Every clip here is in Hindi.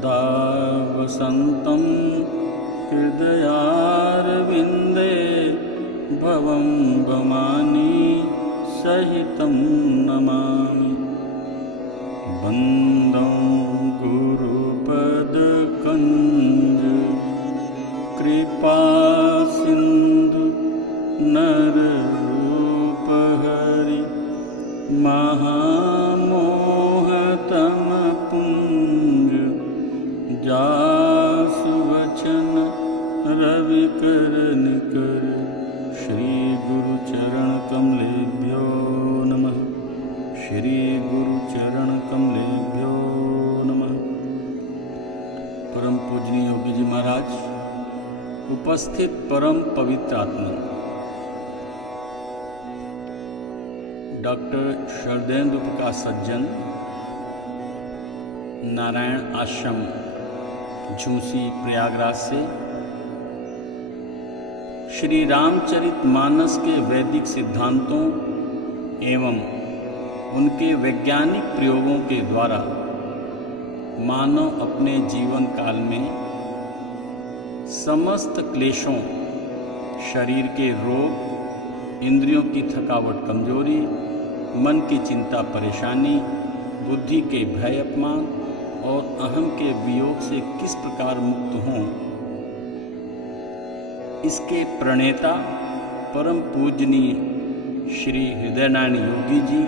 सदा वसन्तं हृदयारविन्दे भवं भवानी सहितं नमामि। वन्दं गुरुपदकञ्ज कृपासिन्धु नररूपहरि महामोहतमपुञ्ज जासु वचन रविकर निकर। श्री गुरु चरण कमलेभ्यो नमः। श्री गुरु चरण कमलेभ्यो नमः। परम पूजनीय योगी जी महाराज, उपस्थित परम पवित्र आत्मा डॉक्टर शरदेंद्र प्रकाश सज्जन, नारायण आश्रम झूसी प्रयागराज से श्री रामचरितमानस के वैदिक सिद्धांतों एवं उनके वैज्ञानिक प्रयोगों के द्वारा मानव अपने जीवन काल में समस्त क्लेशों, शरीर के रोग, इंद्रियों की थकावट कमजोरी, मन की चिंता परेशानी, बुद्धि के भय अपमान और अहम के वियोग से किस प्रकार मुक्त हों, इसके प्रणेता परम पूजनीय श्री हृदयनारायण योगी जी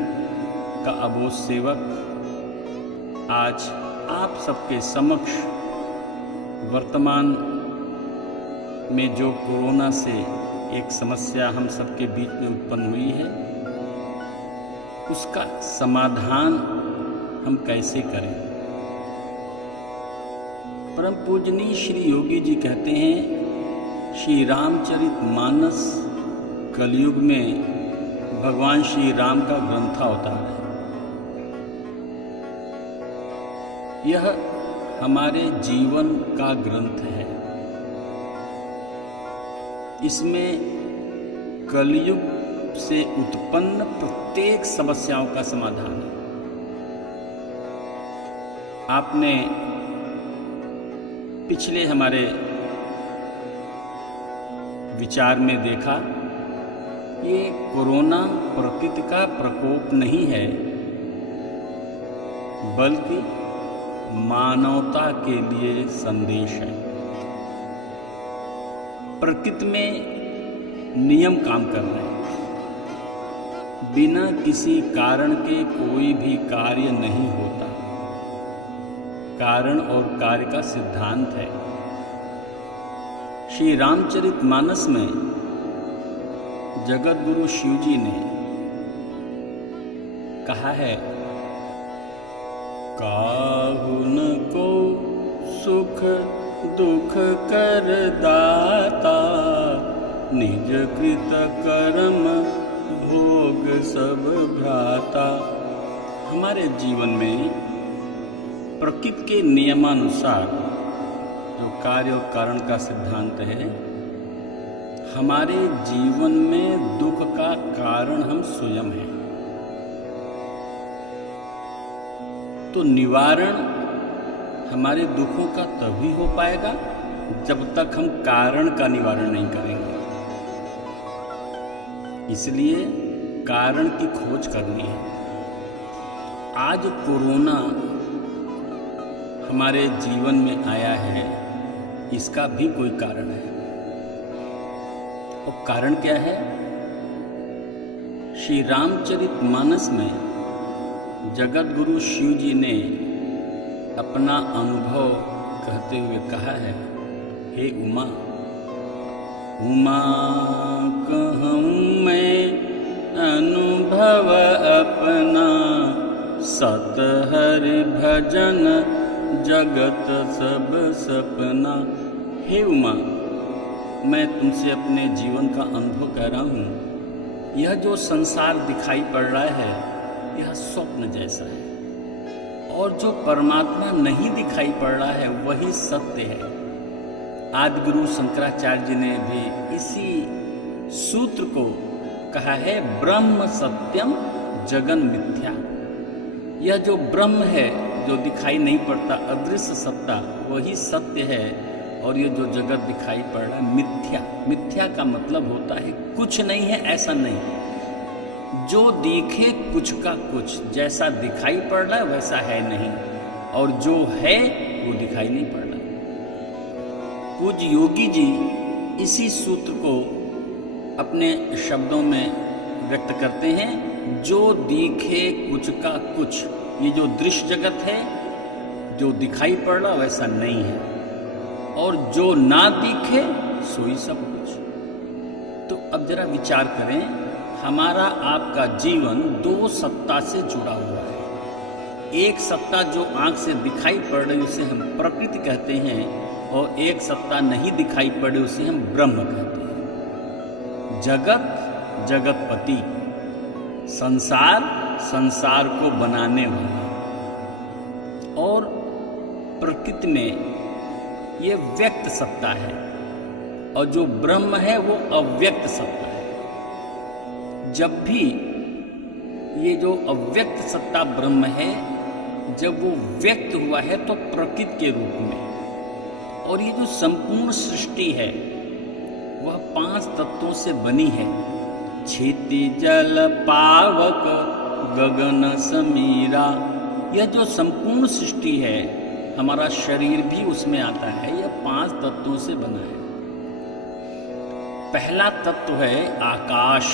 का अबोध सेवक आज आप सबके समक्ष वर्तमान में जो कोरोना से एक समस्या हम सबके बीच में उत्पन्न हुई है, उसका समाधान हम कैसे करें। परम पूजनीय श्री योगी जी कहते हैं, श्री रामचरितमानस कलयुग में भगवान श्री राम का ग्रंथावतार है। यह हमारे जीवन का ग्रंथ है। इसमें कलयुग से उत्पन्न प्रत्येक समस्याओं का समाधान है। आपने पिछले हमारे विचार में देखा, ये कोरोना प्रकृति का प्रकोप नहीं है, बल्कि मानवता के लिए संदेश है। प्रकृति में नियम काम कर रहे हैं। बिना किसी कारण के कोई भी कार्य नहीं होता। कारण और कार्य का सिद्धांत है। श्री रामचरितमानस में जगत गुरु शिव जी ने कहा है, काहु न को सुख दुख कर दाता, निज कृत कर्म भोग सब भ्राता। हमारे जीवन में प्रकृति के नियमानुसार जो कार्य और कारण का सिद्धांत है, हमारे जीवन में दुख का कारण हम स्वयं हैं। तो निवारण हमारे दुखों का तभी हो पाएगा जब तक हम कारण का निवारण नहीं करेंगे। इसलिए कारण की खोज करनी है। आज कोरोना हमारे जीवन में आया है, इसका भी कोई कारण है। और कारण क्या है? श्री रामचरितमानस में जगत गुरु शिव जी ने अपना अनुभव कहते हुए कहा है, हे उमा, उमा कहूँ मैं अनुभव अपना, सत हरि भजन जगत सब सपना। हे उमा, मैं तुमसे अपने जीवन का अनुभव कह रहा हूँ। यह जो संसार दिखाई पड़ रहा है, यह स्वप्न जैसा है, और जो परमात्मा नहीं दिखाई पड़ रहा है वही सत्य है। आदि गुरु शंकराचार्य जी ने भी इसी सूत्र को कहा है, ब्रह्म सत्यम जगन मिथ्या। यह जो ब्रह्म है जो दिखाई नहीं पड़ता, अदृश्य सत्ता, वही सत्य है। और ये जो जगत दिखाई पड़ रहा है मिथ्या। मिथ्या का मतलब होता है कुछ नहीं है, ऐसा नहीं। जो दिखे कुछ का कुछ, जैसा दिखाई पड़ रहा है वैसा है नहीं, और जो है वो दिखाई नहीं पड़ रहा। पूज्य योगी जी इसी सूत्र को अपने शब्दों में व्यक्त करते हैं। जो दिखे कुछ का कुछ, ये जो दृश्य जगत है, जो दिखाई पड़ रहा वैसा नहीं है, और जो ना दिखे सोई सब कुछ। तो अब जरा विचार करें, हमारा आपका जीवन दो सत्ता से जुड़ा हुआ है। एक सत्ता जो आंख से दिखाई पड़ रही उसे हम प्रकृति कहते हैं, और एक सत्ता नहीं दिखाई पड़ रही उसे हम ब्रह्म कहते हैं। जगत जगतपति, संसार संसार को बनाने वाला, और प्रकृति में ये व्यक्त सत्ता है, और जो ब्रह्म है वो अव्यक्त सत्ता है। जब भी ये जो अव्यक्त सत्ता ब्रह्म है, जब वो व्यक्त हुआ है तो प्रकृति के रूप में, और ये जो संपूर्ण सृष्टि है वह 5 तत्वों से बनी है। क्षिति जल पावक गगन समीरा, यह जो संपूर्ण सृष्टि है, हमारा शरीर भी उसमें आता है, यह 5 तत्वों से बना है। पहला तत्व है आकाश,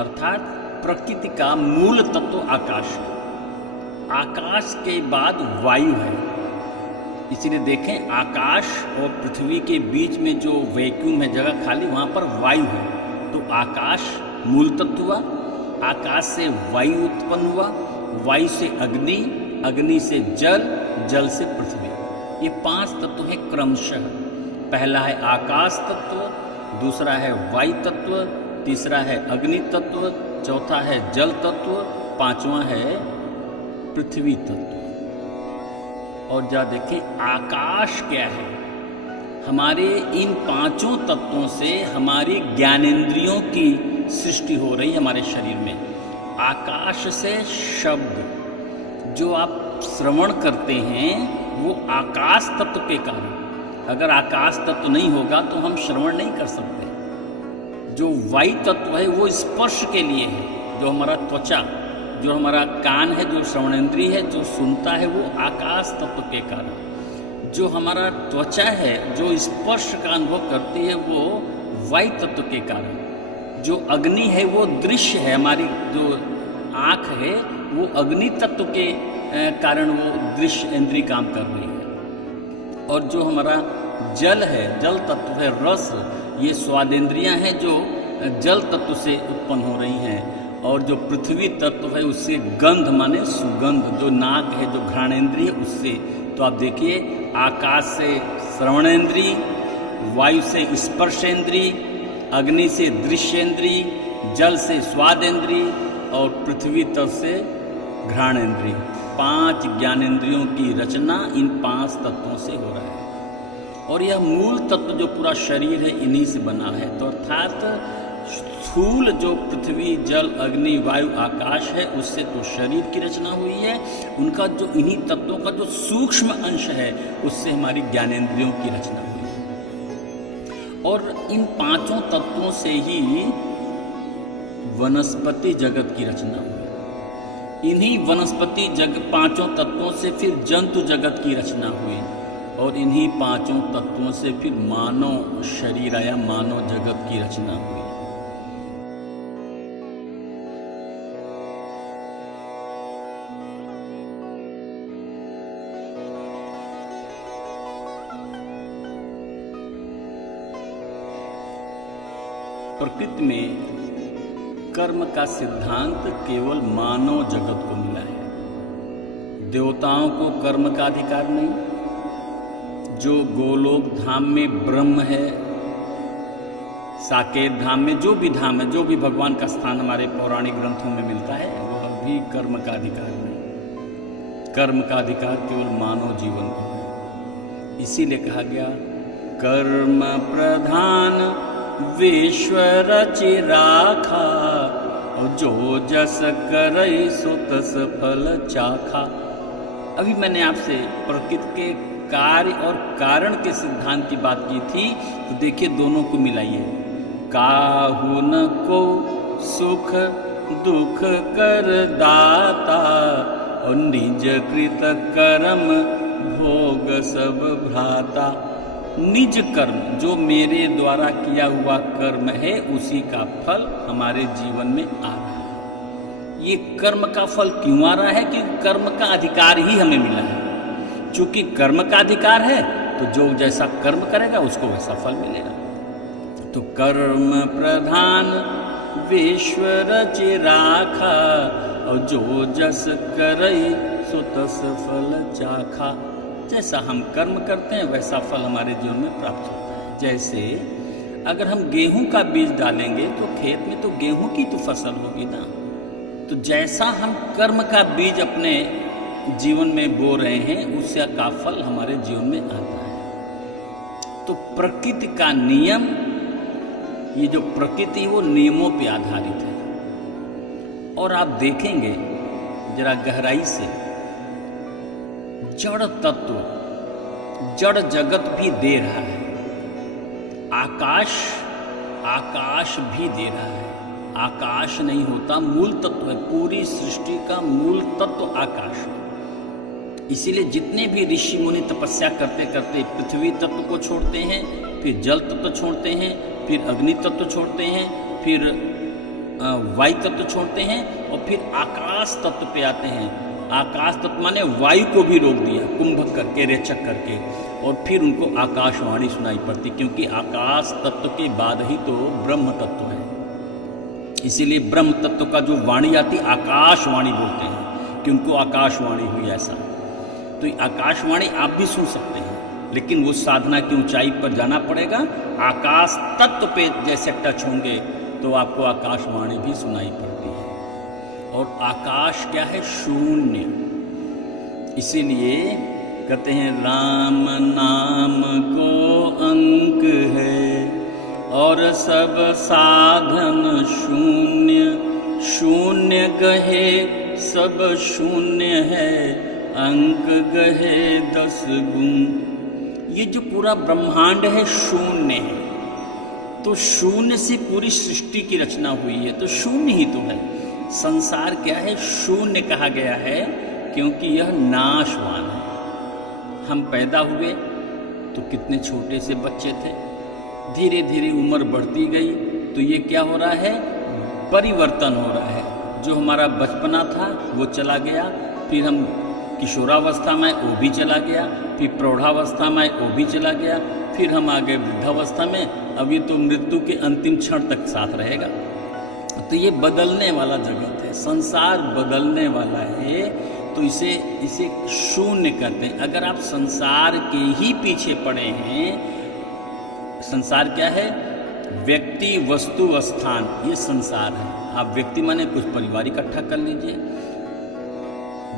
अर्थात प्रकृति का मूल तत्व आकाश है। आकाश के बाद वायु है, इसीलिए देखें आकाश और पृथ्वी के बीच में जो वैक्यूम है, जगह खाली, वहाँ पर वायु है। तो आकाश मूल तत्व हुआ, आकाश से वायु उत्पन्न हुआ, वायु से अग्नि, अग्नि से जल, जल से पृथ्वी। ये 5 तत्व हैं क्रमशः। पहला है आकाश तत्व, दूसरा है वायु तत्व, तीसरा है अग्नि तत्व, चौथा है जल तत्व, पांचवा है पृथ्वी तत्व। और जा देखें आकाश क्या है। हमारे इन 5 तत्वों से हमारी ज्ञानेंद्रियों की सृष्टि हो रही है हमारे शरीर में। आकाश से शब्द जो आप श्रवण करते हैं वो आकाश तत्व के कारण। अगर आकाश तत्व नहीं होगा तो हम श्रवण नहीं कर सकते। जो वायु तत्व है वो स्पर्श के लिए है, जो हमारा त्वचा, जो हमारा कान है, जो श्रवणेंद्रिय है, जो सुनता है, वो आकाश तत्व के कारण। जो हमारा त्वचा है, जो स्पर्श का अनुभव करती है, वो वायु तत्व के कारण। जो अग्नि है वो दृश्य है, हमारी जो आँख है वो अग्नि तत्व के कारण वो दृश्य इंद्रिय काम कर रही है। और जो हमारा जल है, जल तत्व है, रस, ये स्वादेंद्रियां हैं जो जल तत्व से उत्पन्न हो रही हैं। और जो पृथ्वी तत्व है उससे गंध माने सुगंध, जो नाक है, जो घ्राणेंद्रिय है उससे। तो आप देखिए आकाश से श्रवणेंद्रिय, वायु से स्पर्शेंद्रिय, अग्नि से दृश्येंद्रिय, जल से स्वादेंद्रिय और पृथ्वी तत्व से घ्राणेंद्रिय। 5 ज्ञानेंद्रियों की रचना इन 5 तत्वों से हो रहा है। और यह मूल तत्व जो पूरा शरीर है इन्हीं से बना है। तो अर्थात स्थूल जो पृथ्वी, जल, अग्नि, वायु, आकाश है उससे तो शरीर की रचना हुई है। उनका जो इन्हीं तत्वों का जो सूक्ष्म अंश है उससे हमारी ज्ञानेंद्रियों की रचना हुई है। और इन 5 तत्वों से ही वनस्पति जगत की रचना हुई। इन्हीं वनस्पति 5 तत्वों से फिर जंतु जगत की रचना हुई, और इन्हीं 5 तत्वों से फिर मानव शरीर आया, मानव जगत की रचना हुई। प्रकृति में कर्म का सिद्धांत केवल मानव जगत को मिला है। देवताओं को कर्म का अधिकार नहीं। जो गोलोक धाम में ब्रह्म है, साकेत धाम में, जो भी धाम है, जो भी भगवान का स्थान हमारे पौराणिक ग्रंथों में मिलता है, वह भी कर्म का अधिकार नहीं। कर्म का अधिकार केवल मानव जीवन को है। इसीलिए कहा गया कर्म प्रधान विश्व रचि राखा, जो जस करई सो तस फल चाखा। अभी मैंने आपसे प्रकृति के कार्य और कारण के सिद्धांत की बात की थी, तो देखिए दोनों को मिलाइए। काहू न को सुख दुख कर दाता, और निज कृत कर्म भोग सब भ्राता। निज कर्म, जो मेरे द्वारा किया हुआ कर्म है, उसी का फल हमारे जीवन में आ रहा है। ये कर्म का फल क्यों आ रहा है? क्योंकि कर्म का अधिकार ही हमें मिला है। चूंकि कर्म का अधिकार है, तो जो जैसा कर्म करेगा उसको वैसा फल मिलेगा। तो कर्म प्रधान विश्व रचि राखा, और जो जस करई सो तस फल चाखा। जैसा हम कर्म करते हैं वैसा फल हमारे जीवन में प्राप्त होता है। जैसे अगर हम गेहूं का बीज डालेंगे तो खेत में तो गेहूं की तो फसल होगी ना। तो जैसा हम कर्म का बीज अपने जीवन में बो रहे हैं, उससे का फल हमारे जीवन में आता है। तो प्रकृति का नियम, ये जो प्रकृति वो नियमों पे आधारित है। और आप देखेंगे जरा गहराई से, जड़ तत्व, जड़ जगत भी दे रहा है, आकाश भी दे रहा है। आकाश नहीं होता, मूल तत्व है। पूरी सृष्टि का मूल तत्व आकाश है। इसीलिए जितने भी ऋषि मुनि तपस्या करते करते पृथ्वी तत्व को छोड़ते हैं, फिर जल तत्व छोड़ते हैं, फिर अग्नि तत्व छोड़ते हैं, फिर वायु तत्व छोड़ते हैं, और फिर आकाश तत्व पे आते हैं। आकाश तत्व माने वायु को भी रोक दिया, कुंभक करके, रेचक करके, और फिर उनको आकाशवाणी सुनाई पड़ती, क्योंकि आकाश तत्व के बाद ही तो ब्रह्म तत्व है। इसीलिए ब्रह्म तत्व का जो वाणी आती, आकाशवाणी बोलते हैं कि उनको आकाशवाणी हुई ऐसा। तो आकाशवाणी आप भी सुन सकते हैं, लेकिन वो साधना की ऊंचाई पर जाना पड़ेगा। आकाश तत्व पे जैसे टच होंगे तो आपको आकाशवाणी भी सुनाई पड़ती है। और आकाश क्या है? शून्य। इसीलिए कहते हैं राम नाम को अंक है, और सब साधन शून्य। शून्य कहे सब शून्य है, अंक कहे 10 गुण। ये जो पूरा ब्रह्मांड है शून्य है। तो शून्य से पूरी सृष्टि की रचना हुई है, तो शून्य ही तो है। संसार क्या है? शून्य कहा गया है क्योंकि यह नाशवान है। हम पैदा हुए तो कितने छोटे से बच्चे थे, धीरे धीरे उम्र बढ़ती गई, तो ये क्या हो रहा है? परिवर्तन हो रहा है। जो हमारा बचपना था वो चला गया, फिर हम किशोरावस्था में, वो भी चला गया, फिर प्रौढ़ावस्था में, वो भी चला गया, फिर हम आ गए वृद्धावस्था में। अभी तो मृत्यु के अंतिम क्षण तक साथ रहेगा। तो ये बदलने वाला जगत है, संसार बदलने वाला है। तो इसे शून्य कहते हैं। अगर आप संसार के ही पीछे पड़े हैं, संसार क्या है? व्यक्ति, वस्तु, स्थान, ये संसार है। आप व्यक्ति माने कुछ परिवार इकट्ठा कर लीजिए,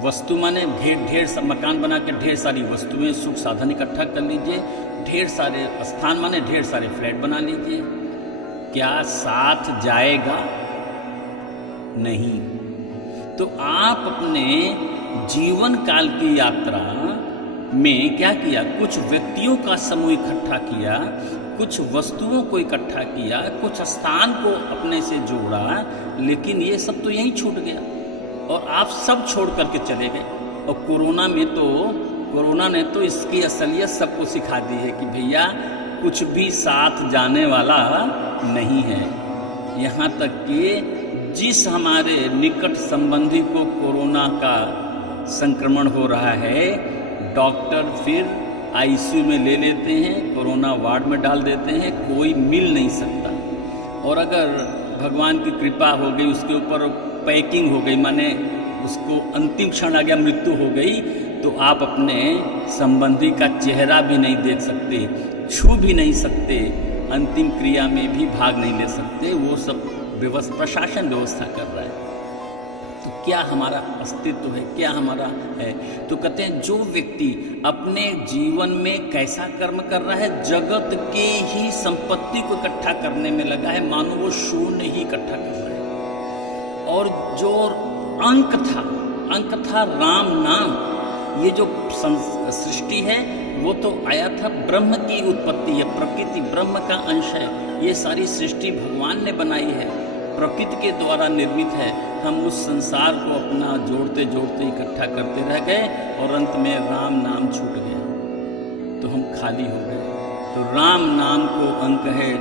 वस्तु माने ढेर सा मकान बना के ढेर सारी वस्तुएं, सुख साधन इकट्ठा कर लीजिए, ढेर सारे स्थान माने ढेर सारे फ्लैट बना लीजिए। क्या साथ जाएगा? नहीं। तो आप अपने जीवन काल की यात्रा में क्या किया? कुछ व्यक्तियों का समूह इकट्ठा किया, कुछ वस्तुओं को इकट्ठा किया, कुछ स्थान को अपने से जोड़ा, लेकिन ये सब तो यहीं छूट गया और आप सब छोड़ करके चले गए। और कोरोना ने तो इसकी असलियत सबको सिखा दी है कि भैया कुछ भी साथ जाने वाला नहीं है। यहाँ तक कि जिस हमारे निकट संबंधी को कोरोना का संक्रमण हो रहा है, डॉक्टर फिर आईसीयू में ले लेते हैं, कोरोना वार्ड में डाल देते हैं, कोई मिल नहीं सकता। और अगर भगवान की कृपा हो गई, उसके ऊपर पैकिंग हो गई, माने उसको अंतिम क्षण आ गया, मृत्यु हो गई, तो आप अपने संबंधी का चेहरा भी नहीं देख सकते, छू भी नहीं सकते, अंतिम क्रिया में भी भाग नहीं ले सकते। वो सब प्रशासन व्यवस्था कर रहा है। तो क्या हमारा अस्तित्व है? क्या हमारा है? तो कहते हैं जो व्यक्ति अपने जीवन में कैसा कर्म कर रहा है, जगत के ही संपत्ति को इकट्ठा करने में लगा है, मानो वो शून्य ही इकट्ठा कर रहा है। और जो अंक था राम नाम, ये जो सृष्टि है वो तो आया था, ब्रह्म की उत्पत्ति है, प्रकृति ब्रह्म का अंश है। ये सारी सृष्टि भगवान ने बनाई है, प्रकृति के द्वारा निर्मित है। हम उस संसार को अपना जोड़ते जोड़ते इकट्ठा करते रह गए और अंत में राम नाम छूट गया तो हम खाली हो गए। तो राम नाम को अंक है,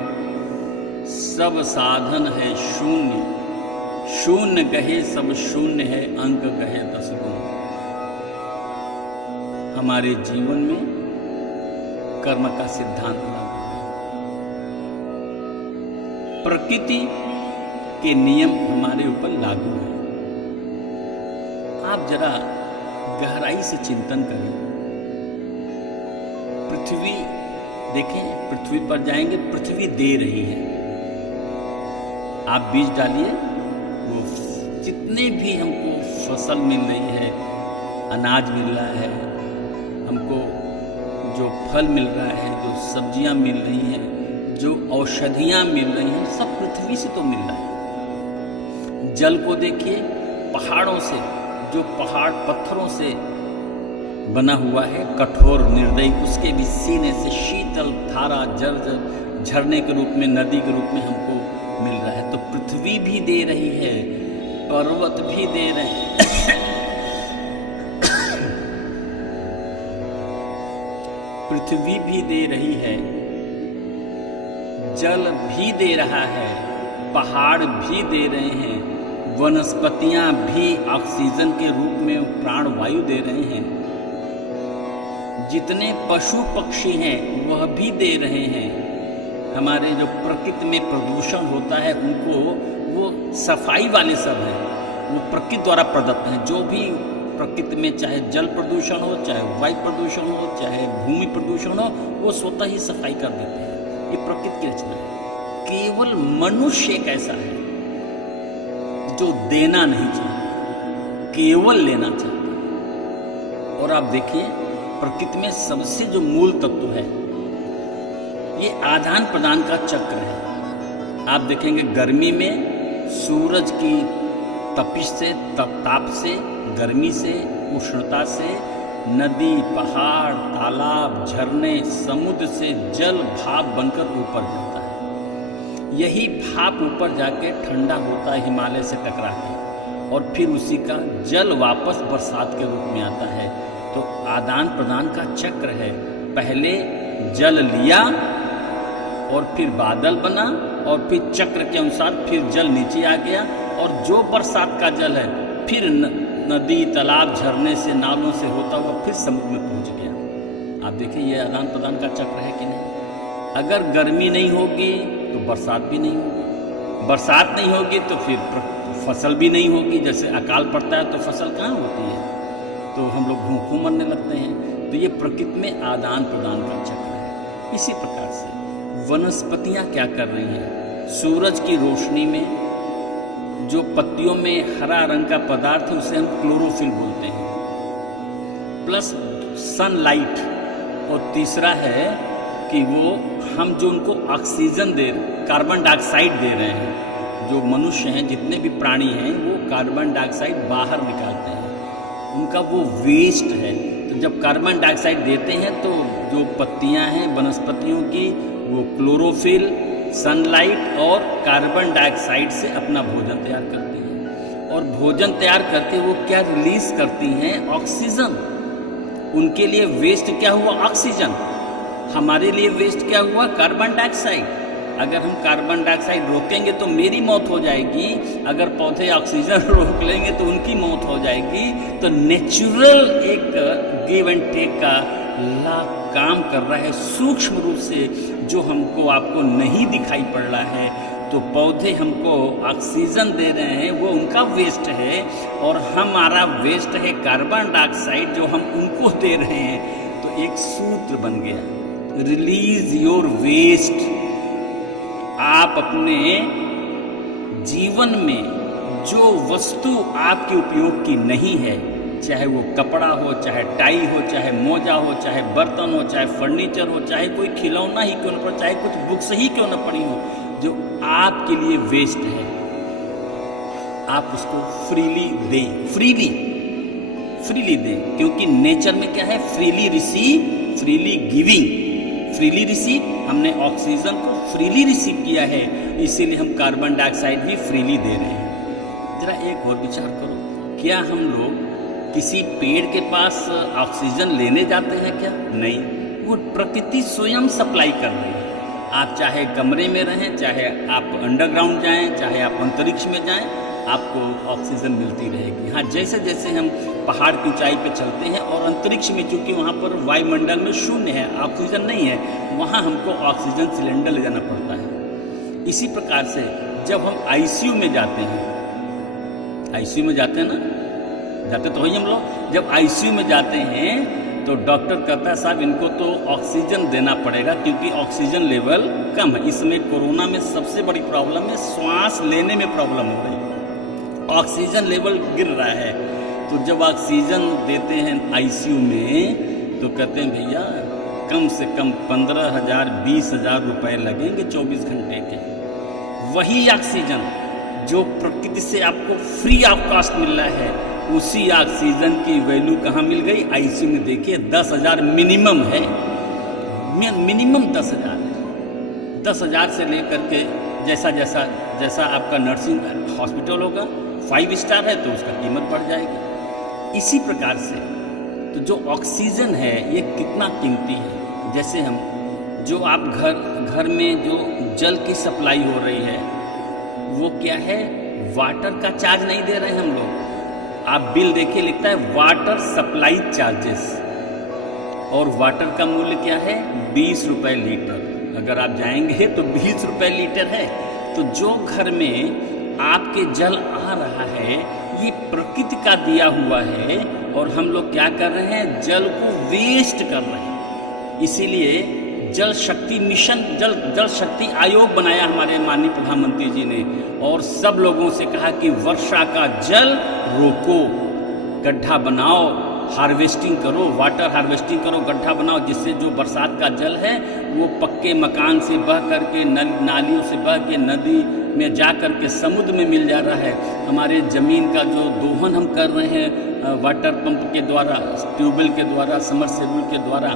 सब साधन है शून्य, शून्य कहे सब शून्य है, अंक कहे 10 गुण। हमारे जीवन में कर्म का सिद्धांत लागू है, प्रकृति के नियम हमारे ऊपर लागू है। आप जरा गहराई से चिंतन करें, पृथ्वी देखें, पृथ्वी पर जाएंगे, पृथ्वी दे रही है। आप बीज डालिए, वो जितने भी हमको फसल मिल रही है, अनाज मिल रहा है, हमको जो फल मिल रहा है, जो सब्जियां मिल रही हैं, जो औषधियां मिल रही हैं, सब पृथ्वी से तो मिल रहा है। जल को देखिए, पहाड़ों से, जो पहाड़ पत्थरों से बना हुआ है, कठोर निर्दयी, उसके भी सीने से शीतल धारा झरने के रूप में, नदी के रूप में हमको मिल रहा है। तो पृथ्वी भी दे रही है, पर्वत भी दे रहे हैं पृथ्वी भी दे रही है, जल भी दे रहा है, पहाड़ भी दे रहे हैं, वनस्पतियां भी ऑक्सीजन के रूप में प्राण वायु दे रहे हैं, जितने पशु पक्षी हैं वह भी दे रहे हैं। हमारे जो प्रकृति में प्रदूषण होता है उनको, वो सफाई वाले सब हैं, वो प्रकृति द्वारा प्रदत्त हैं। जो भी प्रकृति में चाहे जल प्रदूषण हो, चाहे वायु प्रदूषण हो, चाहे भूमि प्रदूषण हो, वो स्वतः ही सफाई कर देते हैं। ये प्रकृति की रचना है। केवल मनुष्य एक ऐसा है जो देना नहीं चाहता, केवल लेना चाहता है। और आप देखिए, प्रकृति में सबसे जो मूल तत्व है, ये आदान प्रदान का चक्र है। आप देखेंगे गर्मी में सूरज की तपिश से, ताप से, गर्मी से, उष्णता से, नदी, पहाड़, तालाब, झरने, समुद्र से जल भाप बनकर ऊपर जाता है। यही भाप ऊपर जाके ठंडा होता है हिमालय से टकरा के, और फिर उसी का जल वापस बरसात के रूप में आता है। तो आदान प्रदान का चक्र है। पहले जल लिया और फिर बादल बना, और फिर चक्र के अनुसार फिर जल नीचे आ गया, और जो बरसात का जल है फिर नदी, तालाब, झरने से, नालों से होता हुआ फिर समुद्र में पहुंच गया। आप देखिए, ये आदान प्रदान का चक्र है कि नहीं। अगर गर्मी नहीं होगी तो बरसात भी नहीं होगी, बरसात नहीं होगी तो फिर फसल भी नहीं होगी। जैसे अकाल पड़ता है तो फसल कहाँ होती है, तो हम लोग भूखों मरने लगते हैं। तो ये प्रकृति में आदान प्रदान का चक्र है। इसी प्रकार से वनस्पतियां क्या कर रही हैं, सूरज की रोशनी में जो पत्तियों में हरा रंग का पदार्थ है उसे हम क्लोरोफिल बोलते हैं, प्लस सनलाइट। और तीसरा है कि वो हम जो उनको ऑक्सीजन दे, कार्बन डाइऑक्साइड दे रहे हैं। जो मनुष्य हैं, जितने भी प्राणी हैं, वो कार्बन डाइऑक्साइड बाहर निकालते हैं, उनका वो वेस्ट है। तो जब कार्बन डाइऑक्साइड देते हैं तो जो पत्तियां हैं वनस्पतियों की, वो क्लोरोफिल, सनलाइट और कार्बन डाइऑक्साइड से अपना भोजन तैयार करती हैं। और भोजन तैयार करके वो क्या रिलीज करती हैं, ऑक्सीजन। उनके लिए वेस्ट क्या हुआ, ऑक्सीजन। हमारे लिए वेस्ट क्या हुआ, कार्बन डाइऑक्साइड। अगर हम कार्बन डाइऑक्साइड रोकेंगे तो मेरी मौत हो जाएगी, अगर पौधे ऑक्सीजन रोक लेंगे तो उनकी मौत हो जाएगी। तो नेचुरल एक गिव एंड टेक का काम कर रहा है सूक्ष्म रूप से, जो हमको आपको नहीं दिखाई पड़ रहा है। तो पौधे हमको ऑक्सीजन दे रहे हैं, वो उनका वेस्ट है, और हमारा वेस्ट है कार्बन डाइऑक्साइड जो हम उनको दे रहे हैं। तो एक सूत्र बन गया, रिलीज योर वेस्ट। आप अपने जीवन में जो वस्तु आपके उपयोग की नहीं है, चाहे वो कपड़ा हो, चाहे टाई हो, चाहे मोजा हो, चाहे बर्तन हो, चाहे फर्नीचर हो, चाहे कोई खिलौना ही क्यों न पड़े, चाहे कुछ बुक्स ही क्यों न पड़ी हो, जो आपके लिए वेस्ट है, आप उसको फ्रीली दें। फ्रीली फ्रीली दें, क्योंकि नेचर में क्या है, freely receive freely giving. Freely receive, हमने ऑक्सीजन को फ्रीली रिसीव किया है, इसीलिए हम कार्बन डाइऑक्साइड भी फ्रीली दे रहे हैं। जरा एक और विचार करो, क्या हम लोग किसी पेड़ के पास ऑक्सीजन लेने जाते हैं क्या? नहीं, वो प्रकृति स्वयं सप्लाई कर रही है। आप चाहे कमरे में रहें, चाहे आप अंडरग्राउंड जाएं, चाहे आप अंतरिक्ष में जाएं, आपको ऑक्सीजन मिलती रहेगी। हाँ, जैसे जैसे हम पहाड़ की ऊंचाई पे चलते हैं और अंतरिक्ष में, चूंकि वहाँ पर वायुमंडल में शून्य है, ऑक्सीजन नहीं है, वहाँ हमको ऑक्सीजन सिलेंडर ले जाना पड़ता है। इसी प्रकार से जब हम आईसीयू में जाते हैं, आईसीयू में जाते हैं ना, जाते तो वही हम लोग, जब आईसीयू में जाते हैं तो डॉक्टर कहता है साहब इनको तो ऑक्सीजन देना पड़ेगा, क्योंकि ऑक्सीजन लेवल कम है। इसमें कोरोना में सबसे बड़ी प्रॉब्लम है, श्वास लेने में प्रॉब्लम हो रही है, ऑक्सीजन लेवल गिर रहा है। तो जब ऑक्सीजन देते हैं आईसीयू में तो कहते हैं भैया कम से कम 15,000 20,000 रुपए लगेंगे 24 घंटे के। वही ऑक्सीजन जो प्रकृति से आपको फ्री ऑफ कॉस्ट मिल रहा है, उसी ऑक्सीजन की वैल्यू कहाँ मिल गई? आईसीयू में। देखिए 10,000 मिनिमम है, मिनिमम 10,000 है। 10,000 से लेकर के जैसा जैसा जैसा आपका नर्सिंग हॉस्पिटल होगा, 5 स्टार है तो उसका कीमत बढ़ जाएगी। इसी प्रकार से तो जो ऑक्सीजन है ये कितना कीमती है। जैसे हम जो आप घर में जो जल की सप्लाई हो रही है, वो क्या है, वाटर का चार्ज नहीं दे रहे हैं हम लोग। आप बिल देखिए, लिखता है वाटर सप्लाई चार्जेस, और वाटर का मूल्य क्या है, 20 रुपए लीटर। अगर आप जाएंगे तो 20 रुपए लीटर है। तो जो घर में आपके जल आ रहा है ये प्रकृति का दिया हुआ है, और हम लोग क्या कर रहे हैं, जल को वेस्ट कर रहे हैं। इसीलिए जल शक्ति मिशन, जल शक्ति आयोग बनाया हमारे माननीय प्रधानमंत्री जी ने, और सब लोगों से कहा कि वर्षा का जल रोको, गड्ढा बनाओ, हार्वेस्टिंग करो, वाटर हार्वेस्टिंग करो, गड्ढा बनाओ, जिससे जो बरसात का जल है वो पक्के मकान से बह करके, नालियों से बह के नदी में जा कर के समुद्र में मिल जा रहा है। हमारे ज़मीन का जो दोहन हम कर रहे हैं वाटर पंप के द्वारा, ट्यूबवेल के द्वारा, समरसेबुल के द्वारा,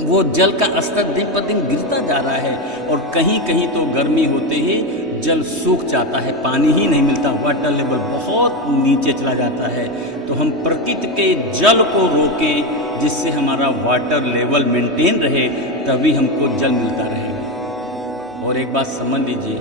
वो जल का स्तर दिन पर दिन गिरता जा रहा है। और कहीं कहीं तो गर्मी होते ही जल सूख जाता है, पानी ही नहीं मिलता, वाटर लेवल बहुत नीचे चला जाता है। तो हम प्रकृति के जल को रोकें, जिससे हमारा वाटर लेवल मेंटेन रहे, तभी हमको जल मिलता रहेगा। और एक बात समझ लीजिए,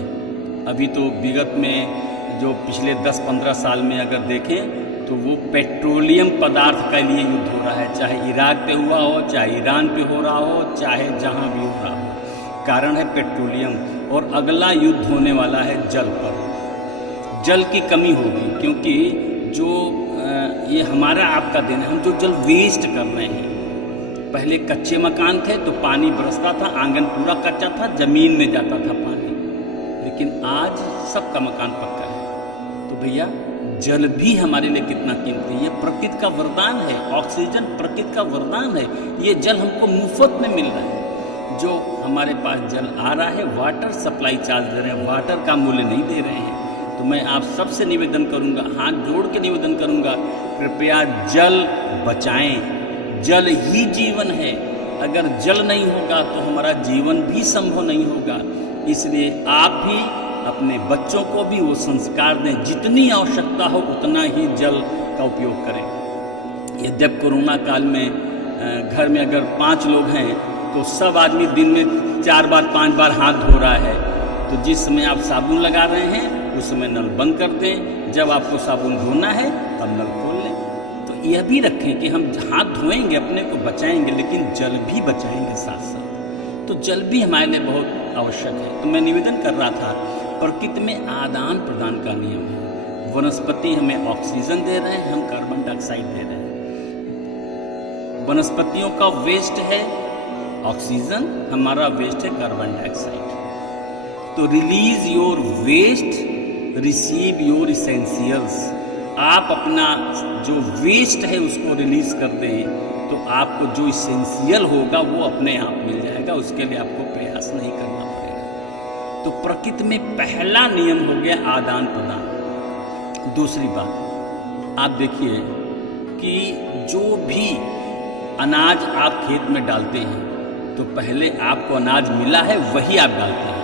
अभी तो विगत में जो पिछले 10-15 साल में अगर देखें तो वो पेट्रोलियम पदार्थ के लिए युद्ध हो रहा है, चाहे इराक पे हुआ हो, चाहे ईरान पे हो रहा हो, चाहे जहाँ भी हो रहा हो। कारण है पेट्रोलियम, और अगला युद्ध होने वाला है जल पर। जल की कमी होगी, क्योंकि जो ये हमारा आपका दिन है, हम जो जल वेस्ट कर रहे हैं। पहले कच्चे मकान थे तो पानी बरसता था, आंगन पूरा कच्चा था, जमीन में जाता था पानी, लेकिन आज सबका मकान पक्का है। तो भैया जल भी हमारे लिए कितना कीमती है, ये प्रकृति का वरदान है। ऑक्सीजन प्रकृति का वरदान है, ये जल हमको मुफ्त में मिल रहा है। जो हमारे पास जल आ रहा है, वाटर सप्लाई चार्ज दे रहे हैं, वाटर का मूल्य नहीं दे रहे हैं। तो मैं आप सबसे निवेदन करूंगा, हाथ जोड़ के निवेदन करूंगा, कृपया जल बचाएं। जल ही जीवन है, अगर जल नहीं होगा तो हमारा जीवन भी संभव नहीं होगा। इसलिए आप भी अपने बच्चों को भी वो संस्कार दें, जितनी आवश्यकता हो उतना ही जल का उपयोग करें। यद्यप कोरोना काल में घर में अगर 5 लोग हैं तो सब आदमी दिन में 4 बार 5 बार हाथ धो रहा है। तो जिस समय आप साबुन लगा रहे हैं उस समय नल बंद कर दें, जब आपको साबुन धोना है तब नल खोल लें। तो यह भी रखें कि हम हाथ धोएंगे, अपने को बचाएंगे, लेकिन जल भी बचाएंगे साथ साथ। तो जल भी हमारे लिए बहुत आवश्यक है। तो मैं निवेदन कर रहा था, प्रकृति में आदान प्रदान का नियम है। वनस्पति हमें ऑक्सीजन दे रहे हैं, हम कार्बन डाइऑक्साइड दे रहे हैं। वनस्पतियों का वेस्ट है ऑक्सीजन, हमारा वेस्ट है कार्बन डाइऑक्साइड। तो release your waste, receive your essentials. आप अपना जो वेस्ट है उसको रिलीज कर दें तो आपको जो इसेंशियल होगा वो अपने आप मिल जाएगा, उसके लिए आपको प्रयास नहीं करना पड़ेगा। तो प्रकृति में पहला नियम हो गया आदान प्रदान। दूसरी बात आप देखिए, कि जो भी अनाज आप खेत में डालते हैं तो पहले आपको अनाज मिला है वही आप डालते हैं।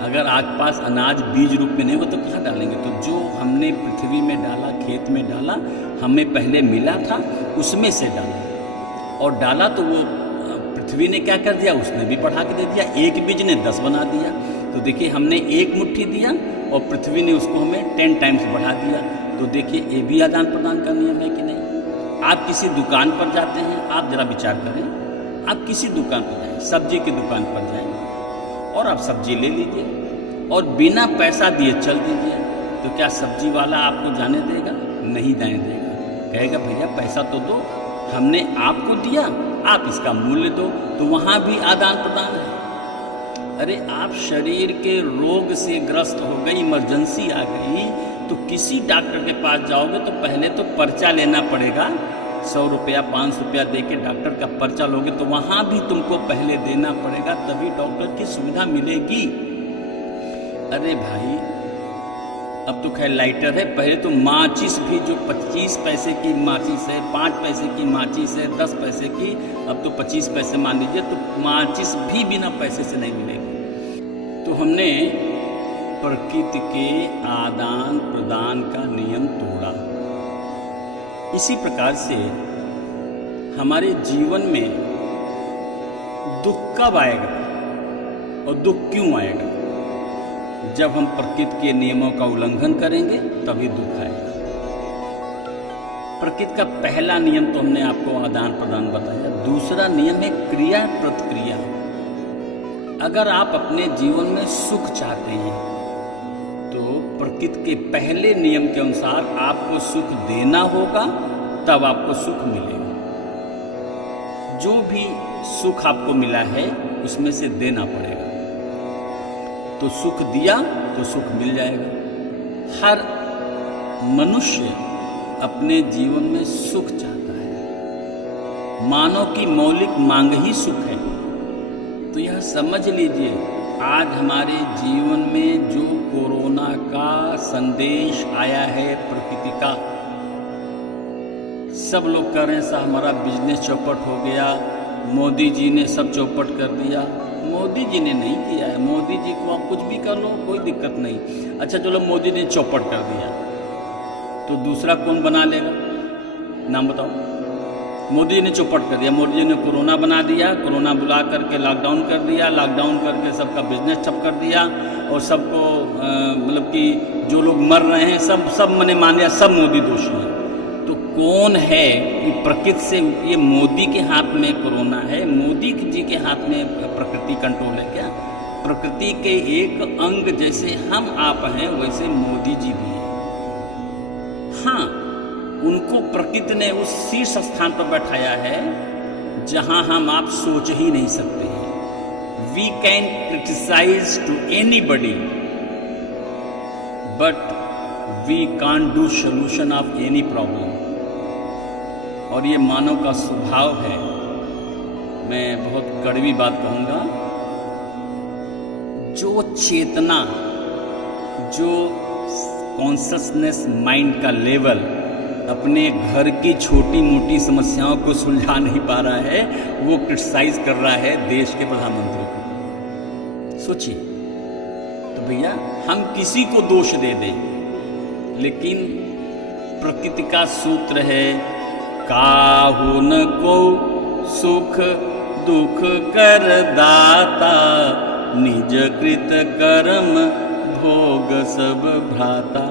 अगर आपके पास अनाज बीज रूप में नहीं होगा तो कहाँ डालेंगे? तो जो हमने पृथ्वी में डाला, खेत में डाला, हमें पहले मिला था उसमें से डाला, और डाला तो वो पृथ्वी ने क्या कर दिया, उसने भी बढ़ा के दे दिया। एक बीज ने 10 बना दिया। तो देखिए हमने एक मुट्ठी दिया और पृथ्वी ने उसको हमें 10 टाइम्स बढ़ा दिया। तो देखिए ये भी आदान प्रदान का नियम है कि नहीं? आप किसी दुकान पर जाते हैं, आप जरा विचार करें, आप किसी दुकान पर जाएं, सब्जी की दुकान पर जाएं और आप सब्जी ले लीजिए और बिना पैसा दिए चल दीजिए, तो क्या सब्जी वाला आपको जाने देगा? नहीं जाने देगा। कहेगा भैया पैसा तो दो, हमने आपको दिया, आप इसका मूल्य दो। तो वहाँ भी आदान प्रदान है। अरे आप शरीर के रोग से ग्रस्त हो गई, इमरजेंसी आ गई, तो किसी डॉक्टर के पास जाओगे तो पहले तो पर्चा लेना पड़ेगा। 100 रुपया 500 रुपया दे के डॉक्टर का पर्चा लोगे तो वहाँ भी तुमको पहले देना पड़ेगा, तभी डॉक्टर की सुविधा मिलेगी। अरे भाई अब तो खैर लाइटर है, पहले तो माचिस भी जो 25 पैसे की माचिस है, 5 पैसे की माचिस है, 10 पैसे की, अब तो 25 पैसे मान लीजिए, तो माचिस भी बिना पैसे से नहीं मिलेगी। तो हमने प्रकृति के आदान प्रदान का नियम तोड़ा। इसी प्रकार से हमारे जीवन में दुख कब आएगा और दुख क्यों आएगा? जब हम प्रकृति के नियमों का उल्लंघन करेंगे तभी दुख आएगा। प्रकृति का पहला नियम तो हमने आपको आदान प्रदान बताया। दूसरा नियम है क्रिया प्रतिक्रिया। अगर आप अपने जीवन में सुख चाहते हैं तो प्रकृति के पहले नियम के अनुसार आपको सुख देना होगा, तब आपको सुख मिलेगा। जो भी सुख आपको मिला है उसमें से देना पड़ेगा। तो सुख दिया तो सुख मिल जाएगा। हर मनुष्य अपने जीवन में सुख चाहता है। मानव की मौलिक मांग ही सुख है। तो यह समझ लीजिए, आज हमारे जीवन में जो कोरोना का संदेश आया है प्रकृति का, सब लोग कह रहे हैं साहब हमारा बिजनेस चौपट हो गया, मोदी जी ने सब चौपट कर दिया। मोदी जी ने नहीं किया है। मोदी जी को आप कुछ भी कर लो, कोई दिक्कत नहीं। अच्छा चलो मोदी ने चौपट कर दिया तो दूसरा कौन बना लेगा? नाम बताओ। मोदी जी ने चौपट कर दिया, मोदी जी ने कोरोना बना दिया, कोरोना बुला करके लॉकडाउन कर दिया, लॉकडाउन करके सबका बिजनेस ठप कर दिया और सबको मतलब कि जो लोग मर रहे हैं सब मैंने मान लिया सब मोदी दोषी है। तो कौन है कि प्रकृति से? ये मोदी के हाथ में कोरोना है, मोदी जी के हाथ में प्रकृति कंट्रोल है क्या? प्रकृति के एक अंग जैसे हम आप हैं वैसे मोदी जी भी हैं। हाँ, उनको प्रकृति ने उस शीर्ष स्थान पर बैठाया है जहां हम आप सोच ही नहीं सकते हैं। We can criticise to anybody but we can't do solution of any problem. और ये मानव का स्वभाव है। मैं बहुत कड़वी बात कहूँगा, जो चेतना, जो कॉन्शसनेस माइंड का लेवल अपने घर की छोटी मोटी समस्याओं को सुलझा नहीं पा रहा है, वो क्रिटिसाइज कर रहा है देश के प्रधानमंत्री को। सोचिए। तो भैया हम किसी को दोष दे दें, लेकिन प्रकृति का सूत्र है काहू न को सुख दुख कर दाता, निज कृत कर्म भोग सब भ्राता।